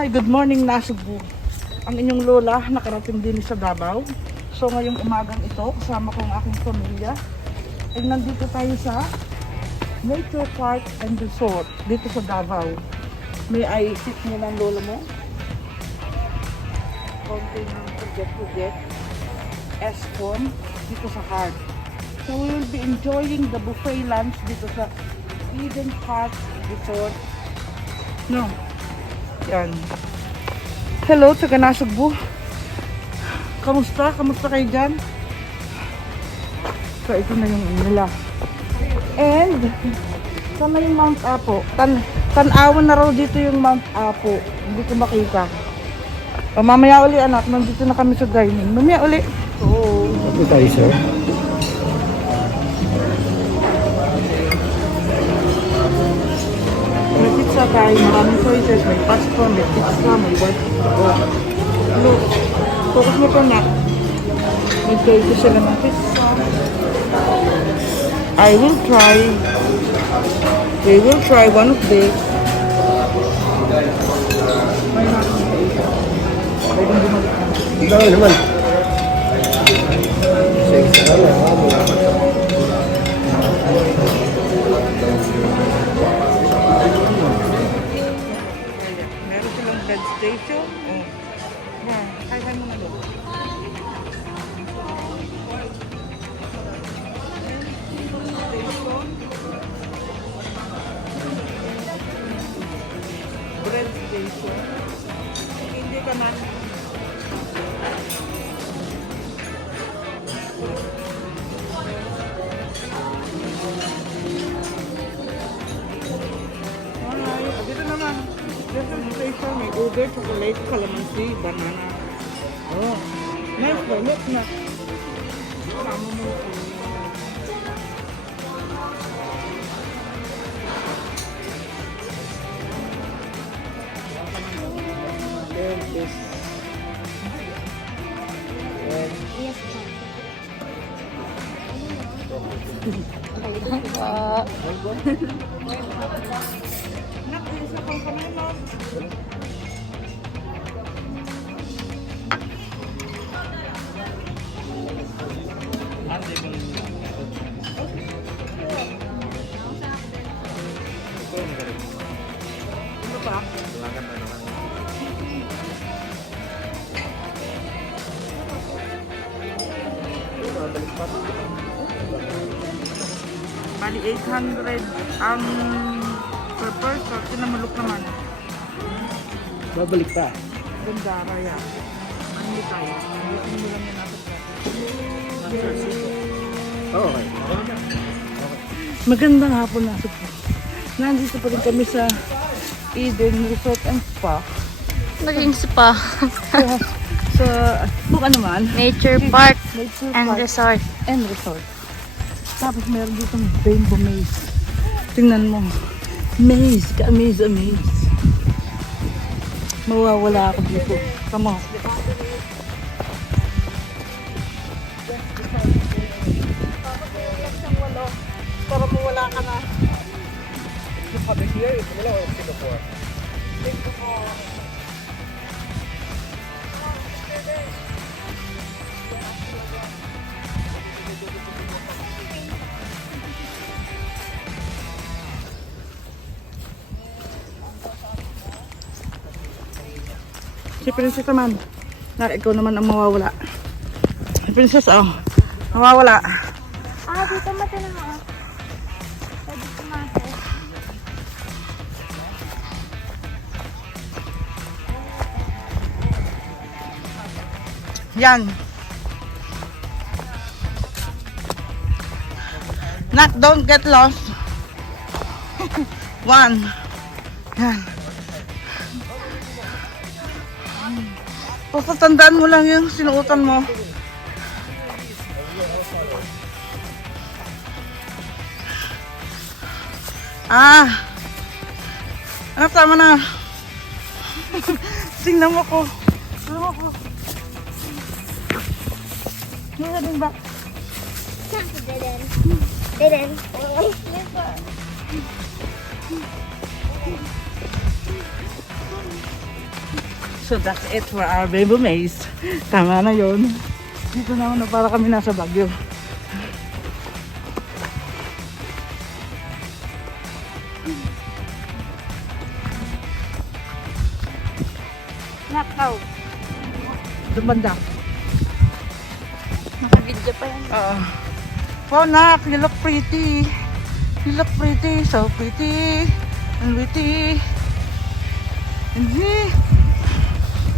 Hi, good morning Nasugbu. Ang inyong lola nakarating din sa Davao. So ngayong umagang ito, kasama ko ang aking pamilya, ay nandito tayo sa Nature Park and Resort dito sa Davao. May I sit mo ng lola mo? Konti ng project Escom dito sa Heart. So we will be enjoying the buffet lunch dito sa Eden Park Resort. No. Yan. Hello, taga Nasugbu. Kamusta? Kamusta kayo dyan? So, ito na yung nila. And, sana yung Mount Apo. Tanawan na raw dito yung Mount Apo. Hindi ko makita. O, mamaya uli anak, nandito na kami sa dining. Mamaya uli. Oo. Ito tayo, sir. May pizza tayo, maraming choices. May pasta, may pizza, may white. Look, focus mo pa na. May choices sila ng pizza. I will try. We will try one of these. Pwedeng bumalik na. Ikaw naman. Sige, sana. Meron silang bed station. Kaya mo na doon. Bread station. Hindi ka man. Alright, dito naman. Different station, may uber, chocolate, calamansi, banana. Oh, nice po, look na. Sama mo ito. There it is. Nak, isa pang kamay mo. Ano pa? Bali 800 ang per person. Sinamalok naman. Babalik pa. Gandara yan. Ano tayo? Hindi mo lang yan natin. Okay. Magandang hapon na po. Nandito pa rin kami sa Eden Resort and Spa. Naging spa. Sa kung ano man. Nature Park Nature and Park Resort. and Resort. Tapos meron dito ng rainbow maze. Tingnan mo. Maze. Ka-amaze, amaze. Mawawala ako dito. Come on. Para mawala ka na. Here is wala o Singapore. Si Princess naman. Ikaw naman ang mawawala. Si Princess, oh. Mawawala. Dito mata na nga. Dito mata. Yan. Not, don't get lost. One. Yan. Basta tandaan mo lang yung sinuotan mo. Anak, tama na. Tingnan mo ko. Tingnan mo ko. Tingnan din ba? Deden. So that's it for our baby maze. Tama na yun. Dito naman na para kami nasa Baguio. Nakaw. Doon banda. Naka-video pa yan. Wow, nak, you look pretty. You look pretty, so pretty. And witty. Hindi.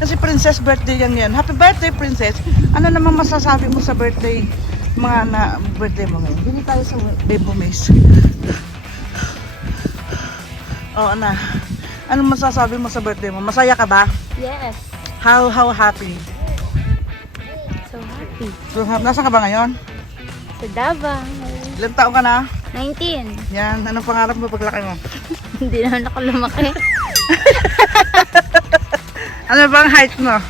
Kasi princess birthday yan. Happy birthday, princess. Ano naman masasabi mo sa birthday? Mga na birthday mo ngayon. Bili tayo sa Baby Maze. Oo na. Anong masasabi mo sa birthday mo? Masaya ka ba? Yes. How happy? So happy. So, nasaan ka ba ngayon? Sa Davao. Ilang taon ka na? 19. Yan. Anong pangarap mo paglaki mo? Hindi naman ako lumaki. Ano bang height mo?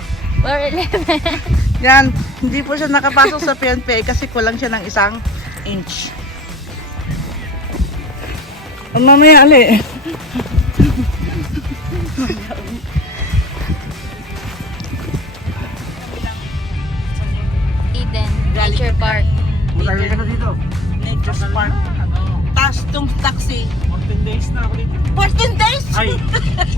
4'11". Yan. Hindi po siya nakapasok sa PNPA kasi kulang siya ng 1 inch. Ang mamaya ali. Eden. Nature Park. Matagal ka na dito. Nature's Park. Tapos itong taxi. 14 days na ako dito. 14 days! Ay,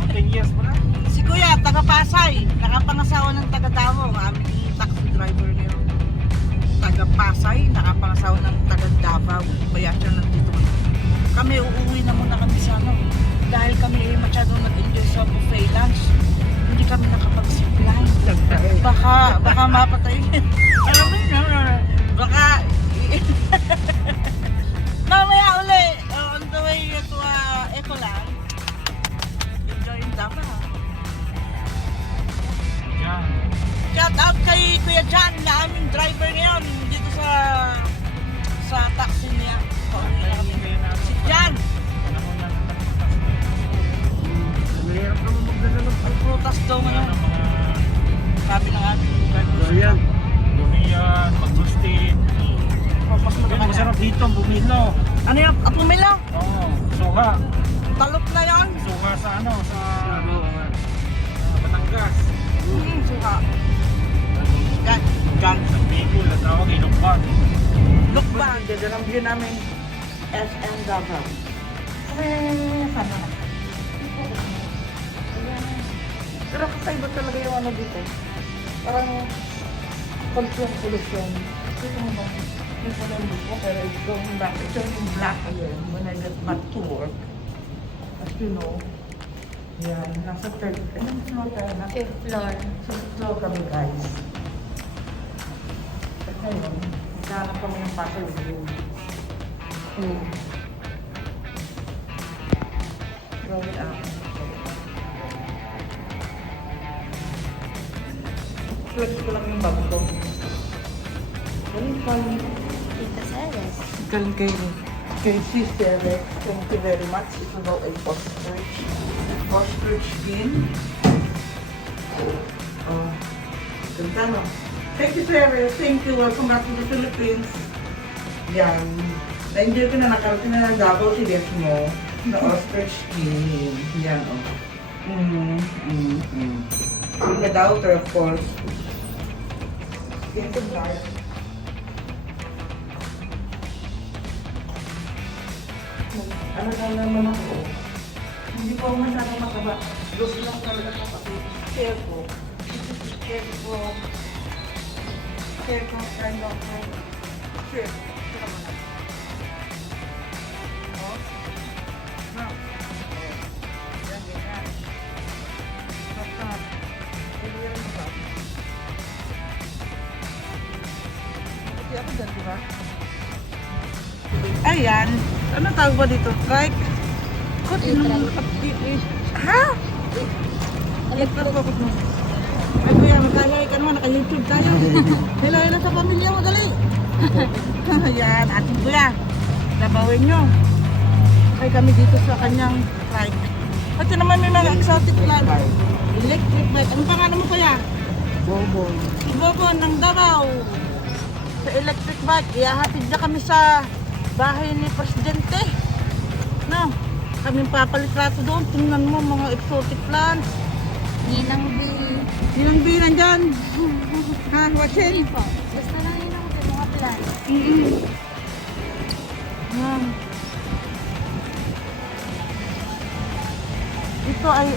14 years pa na. Si Kuya, taga Pasay. Nakapangasawa ng taga Davao. Ang aming taxi driver niya. Taga Pasay, nakapangasawa ng taga Davao. Kaya siya nandito. Kami, uuwi na muna kami sa ano. Dahil kami masyadong nag-enjoy sa buffet lunch. Hindi kami nakapag-zipline. Baka mapatay. Alam mo yun, baka mamaya uli on the way to Ecoland. Enjoying Davao. Yan. Shout out kay Kuya John na aming driver ngayon dito sa taxi niya. Si John. Mahirap naman magdala ng Ang prutas daw ngayon. Sabi ng aming driver. Durian. Durian, magustin. Mas Yan, masarap dito, bumilo. ano yung pumila? Oo, suha. Talok na yon. Suha sa ano, sa Batangas. Suka. Yan. John. Sa Bicol, ang tawag Ilocban. Look ba? Dadalang view namin. SM Davao. Sana na. Pero kakaiba talaga yung ano dito. Parang pollution. Ito mo ba? Yung pala yung book ko, pero it's going back. It's turning black again when I get back to work. As you know, yan, nasa third. Anong floor tayo na? 5th floor. Sa floor kami, guys. At ngayon, maghanap kami ng puzzle room. Going up. Flex ko lang yung bag ko. Galing galing. Tita Ceres. Galing kay Sister Rex. Thank you very much. Ito daw ay ostrich. Ostrich skin. Oh, ganda no? Thank you, Sir. Thank you. Welcome back to the Philippines. Yan. Na-enjoy ko na nakarating na ng Davao si Dex mo. Na ostrich skin. Yan, oh. With the daughter, of course. Yan the dark. Ano na naman ako? Hindi ko masyadong makaba. Gusto lang talaga kapatid. Share ko. Share ko. Share ko kind of share. Share mo na. Oh. No. Yan, ganyan. Basta. Pilihan mo ba? Buti ako dyan, di ba? Ayan. Ano tawag ba dito? Trike? Kot, ha? Nagpapakot mo. Ay, kuya, magkagay ka naman. Naka-YouTube tayo. Hello sa pamilya mo, dali. Ayan, ating kuya. Labawin nyo. Ay, kami dito sa kanyang trike. At naman may mga exotic plant. Electric bike. Anong pangalan mo, kuya? Bobo. Si Bobo ng Davao. Sa electric bike. Ihahatid na kami sa bahay ni Presidente. No, kaming papalitrato doon. Tingnan mo mga exotic plants. Ninang B. Ninang B nandyan. Ha, watchin? Hindi po. Basta lang Ninang B, mga plan. Yan. Ito ay...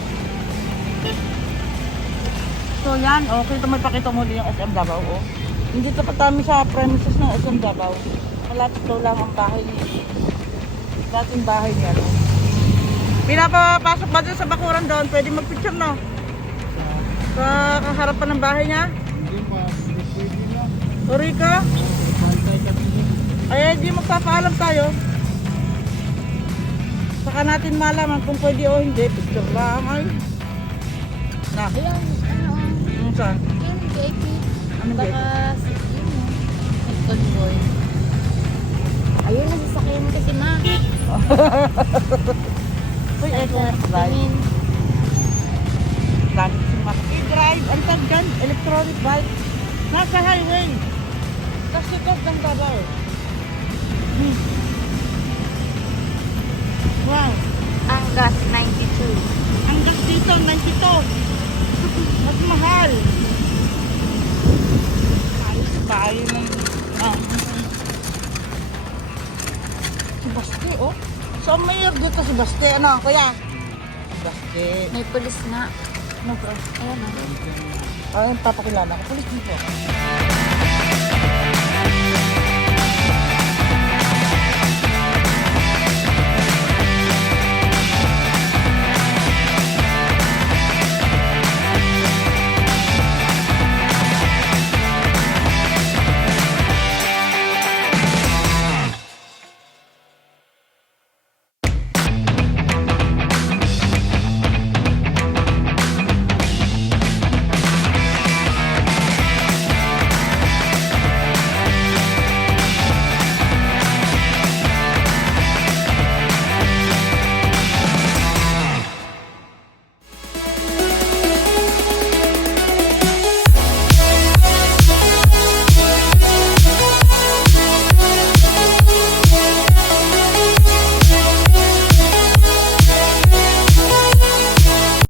So yan, okay. Ito may pakita mo din yung SM Davao. Oh. Hindi ito patami sa premises ng SM Davao. Malapit daw lang ang bahay niya. Dating bahay niya. No? Pinapapasok ba doon sa bakuran doon? Pwede magpicture, no? Sa harapan ng bahay niya? Hindi pa, pwede na. Sorry ka? Bantay ka din. Ay, di magpapaalam tayo. Saka natin malaman kung pwede o hindi. Picture lang ay. Na, Ayan, ano, yung saan? yun, VIP. Anong Baka, yun mo, may convoy. Ayun, nasasakyan mo kasi ma. Uy, eto. Tingin. Dami si Mac. I-drive. Ang tag dyan, electronic bike. Nasa highway. Kasi ito ng Davao. Wow. Ang gas, 92. Ang gas dito, 92. Mas mahal. Ayos tayo ng... Si Baste, oh. So, ang mayor dito si Baste. Ano, kuya? Baste. May pulis na. Ano, bro? Ayan o. Ay, papakilala ko. Pulis dito.